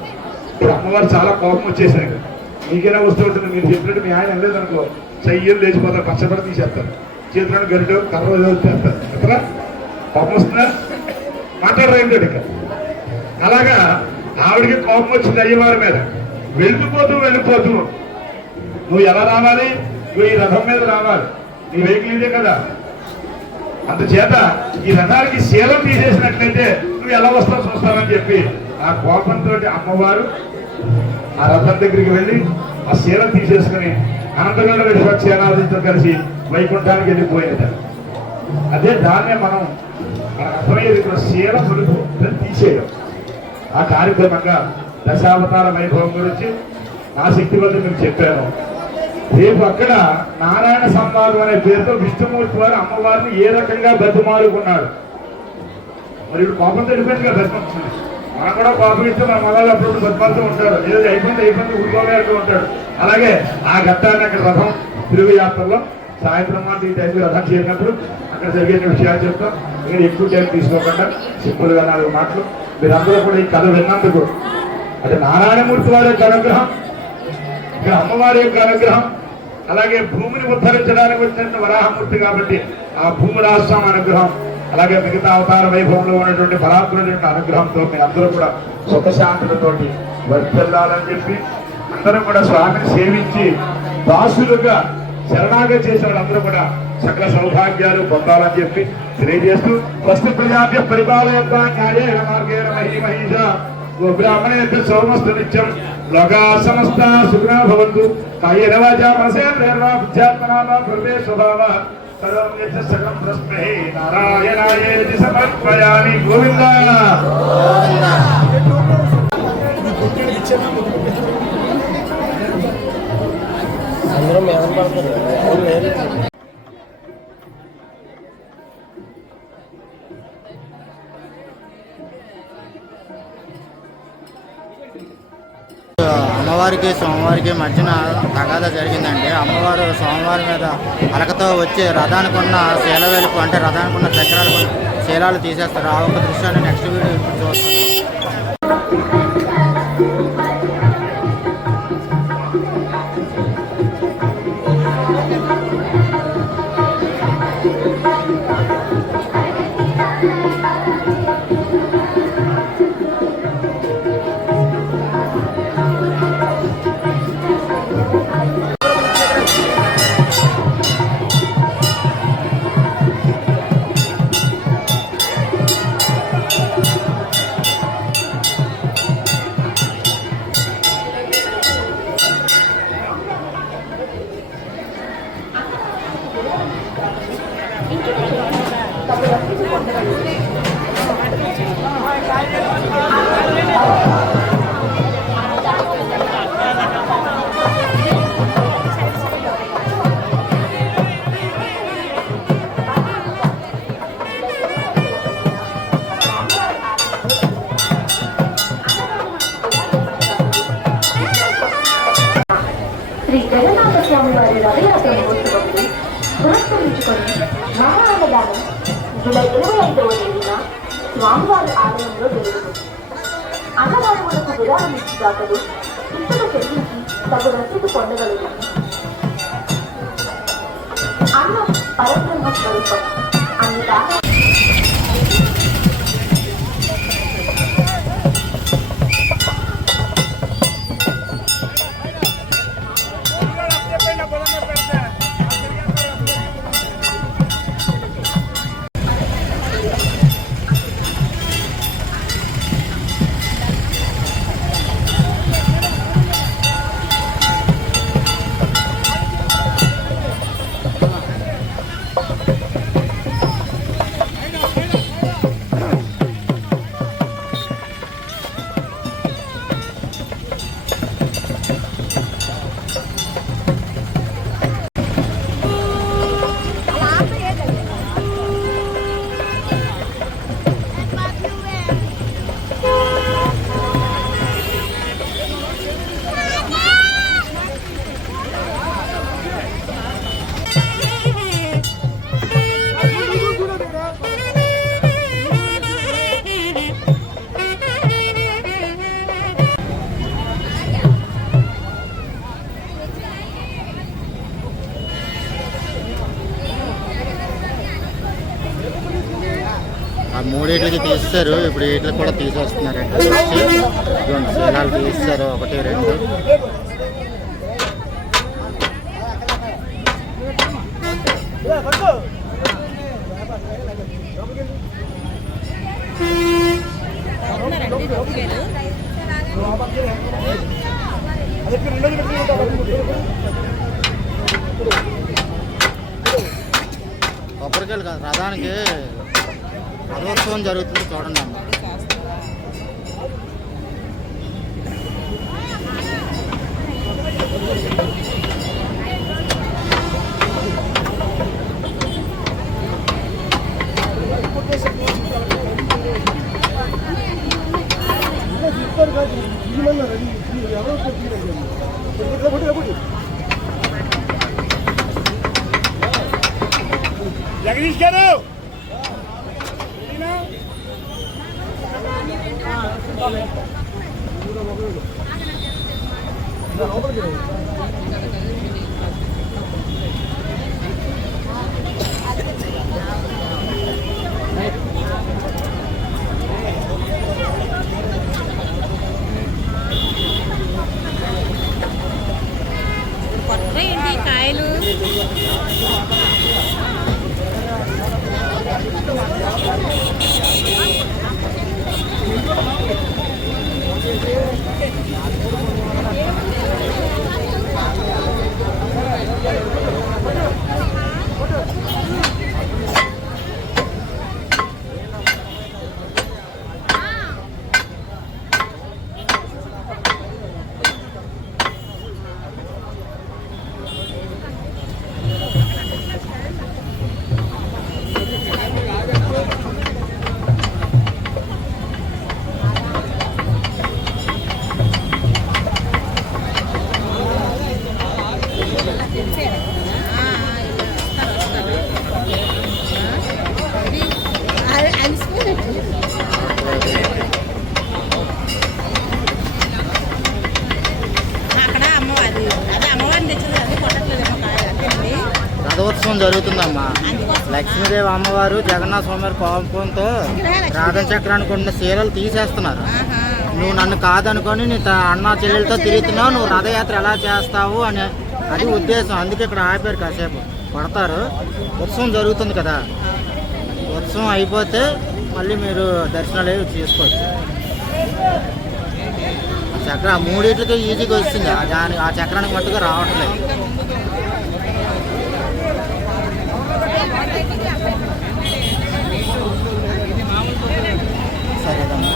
ఇప్పుడు అమ్మవారు చాలా కోపం వచ్చేసాయి. మీకైనా వస్తూ ఉంటుంది, మీరు చెప్పినట్టు మీ ఆయన లేదనుకో చెయ్యలు లేచిపోతారు, పచ్చబడి తీసేస్తారు. చేతిలో గరిట కర్ర వదిలేస్తారు ఎక్కడ కోపం వస్తుందా మాట్లాడరేంటి ఇక అలాగా ఆవిడికి కోపం వచ్చింది అయ్యవారి మీద వెళ్ళిపోతూ నువ్వు ఎలా రావాలి నువ్వు ఈ రథం మీద రావాలి నీ వెహికల్ ఇదే కదా అందుచేత ఈ రథానికి శీలం తీసేసినట్లయితే నువ్వు ఎలా వస్తావు చూస్తావని చెప్పి ఆ కోపంతో అమ్మవారు ఆ రథం దగ్గరికి వెళ్ళి ఆ శీలం తీసేసుకుని అనంతగండ విశ్వక్షేనాథులతో కలిసి వైకుంఠానికి వెళ్ళిపోయేది అదే దాన్నే మనకు అర్థమయ్యేది ఇక్కడ శీల పొలుపు తీసేయడం ఆ కార్యక్రమంగా దశావతార వైభవం గురించి నా శక్తి వద్ద మీకు చెప్పాను రేపు అక్కడ నారాయణ సంవాదం అనే పేరుతో విష్ణుమూర్తి వారు అమ్మవారిని ఏ రకంగా బతిమాలుకున్నాడు మరి ఇప్పుడు కోపం తెలిపోయింది కదా బతిమలుతుంది మనం కూడా కోపం ఇస్తే మన మొదలు అప్పుడు బతిమాలుతూ ఉంటాడు ఏదో అయిపోయింది ఊరుకోలేడుతూ ఉంటాడు అలాగే ఆ ఘట్టాన్ని అక్కడ రథం తిరుగుయాత్రలో సాయంత్రం మాట ఈ టైంకి రథం చేసినప్పుడు అక్కడ జరిగే విషయాలు చెప్తాం మీరు ఎక్కువ టైం తీసుకోకుండా సింపుల్ గా 4 మాటలు మీరందరూ కూడా ఈ కథ విన్నందుకు అంటే నారాయణమూర్తి వారి యొక్క అనుగ్రహం ఇక్కడ అమ్మవారి యొక్క అనుగ్రహం అలాగే భూమిని ఉద్ధరించడానికి వచ్చిన వరాహమూర్తి కాబట్టి ఆ భూమి రాష్ట్రం అనుగ్రహం అలాగే మిగతా అవతార వైభవంలో ఉన్నటువంటి పరాత్మటువంటి అనుగ్రహంతో మీ అందరూ కూడా సుఖశాంతులతోటి వర్తిల్లాలని చెప్పి అందరూ కూడా స్వామిని సేవించి దాసులుగా శరణాగా చేసిన వాళ్ళందరూ కూడా సకల సౌభాగ్యాలు పొందాలని చెప్పి తెలియజేస్తూ స్వస్తి ప్రజాభ్య పరిపాలయంతా న్యాయేన మార్గేణ మహీమహీష గోబ్రాహ్మణేభ్య సోమస్తు నిత్యం లోకా సమస్త సుఖినో భవంతు కాయేన వాచా మనసేంద్రియర్వా బుద్ధ్యాత్మనా వా ప్రకృతే స్వభావాత్ సర్వం యచ్చ సకలం తస్మై నారాయణాయేతి సమర్పయామి గోవింద అందరం ఏమని పడుతుంది అమ్మవారికి సోమవారికి మధ్యన తగాదా జరిగిందండి. అమ్మవారు సోమవారి మీద అలకతో వచ్చి రథానికి ఉన్న శీల వెలుపు అంటే రథానికి ఉన్న చక్రాలు శీలాలు తీసేస్తారు. ఆ ఒక దృశ్యాన్ని నెక్స్ట్ వీడియో చూస్తాను. శ్రీ జగన్నాథ స్వామి వారి రథయాత్ర మహోత్సవంకు పురస్కరించుకొని మహాన్నదానం జూలై 25వ తేదీన స్వామివారి ఆలయంలో జరుగుతుంది. అన్నదానములకు విరాళం ఇచ్చి దాతలు ఇసుక చెల్లించి తగు రసీదు పొందగలరు. అన్నం పరబ్రహ్మ స్వరూపం. అన్ని దానం మూడింటికి తీస్తారు. ఇప్పుడు వీటికి కూడా తీసేస్తున్నారండి. ఇదిగోండి శీలాలు తీస్తారు, 1, 2. కొబ్బరికాయలు కాదు, రథానికి రథోత్సవం జరుగుతుంది చూడండి అమ్మ. జగదీష్ గారు ఏంటి కాయలు అక్కడ అమ్మవారి అదే అమ్మవారిని తెచ్చింది అది కొట్టట్లేదేమో కాదండి. రథోత్సవం జరుగుతుందమ్మా. లక్ష్మీదేవి అమ్మవారు జగన్నాథ స్వామి కోపంతో రాధన చక్రానికి ఉన్న శీలలు తీసేస్తున్నారు. నువ్వు నన్ను కాదనుకొని నీ అన్న చెల్లెలతో తిరుగుతున్నావు, నువ్వు రథయాత్ర ఎలా చేస్తావు అని అది ఉద్దేశం. అందుకే ఇక్కడ ఆపారు, కాసేపు కొడతారు. ఉత్సవం జరుగుతుంది కదా, ఉత్సవం అయిపోతే మళ్ళీ మీరు దర్శనాలు అవి చేసుకోవచ్చు. చక్రం మూడింటికి ఈజీగా వస్తుంది, ఆ చక్రానికి మట్టుగా రావట్లేదు. సరేదమ్మా.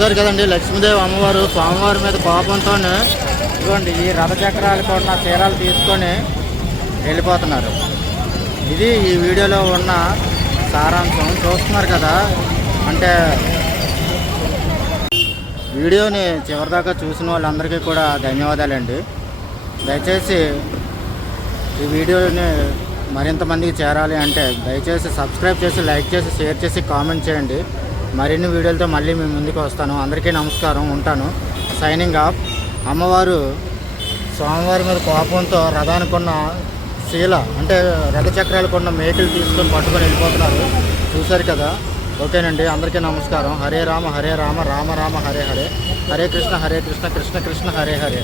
చూసారు కదండి, లక్ష్మీదేవి అమ్మవారు స్వామివారి మీద కోపంతో ఇదిగోండి ఈ రథచక్రాలు కూడా చీరాలు తీసుకొని వెళ్ళిపోతున్నారు. ఇది ఈ వీడియోలో ఉన్న సారాంశం. చూస్తున్నారు కదా, అంటే వీడియోని చివరిదాకా చూసిన వాళ్ళందరికీ కూడా ధన్యవాదాలండి. దయచేసి ఈ వీడియోని మరింత మందికి చేరాలి అంటే దయచేసి సబ్స్క్రైబ్ చేసి, లైక్ చేసి, షేర్ చేసి, కామెంట్ చేయండి. మరిన్ని వీడియోలతో మళ్ళీ మీ ముందుకు వస్తాను. అందరికీ నమస్కారం, ఉంటాను. Signing off. అమ్మవారు స్వామివారి మీద కోపంతో రథానికున్న శీల అంటే రథచక్రాలకున్న మేకలు తీసుకొని పట్టుకొని వెళ్ళిపోతున్నారు. చూశారు కదా. ఓకేనండి, అందరికీ నమస్కారం. హరే రామ హరే రామ, రామ రామ హరే హరే, హరే కృష్ణ కృష్ణ కృష్ణ హరే హరే.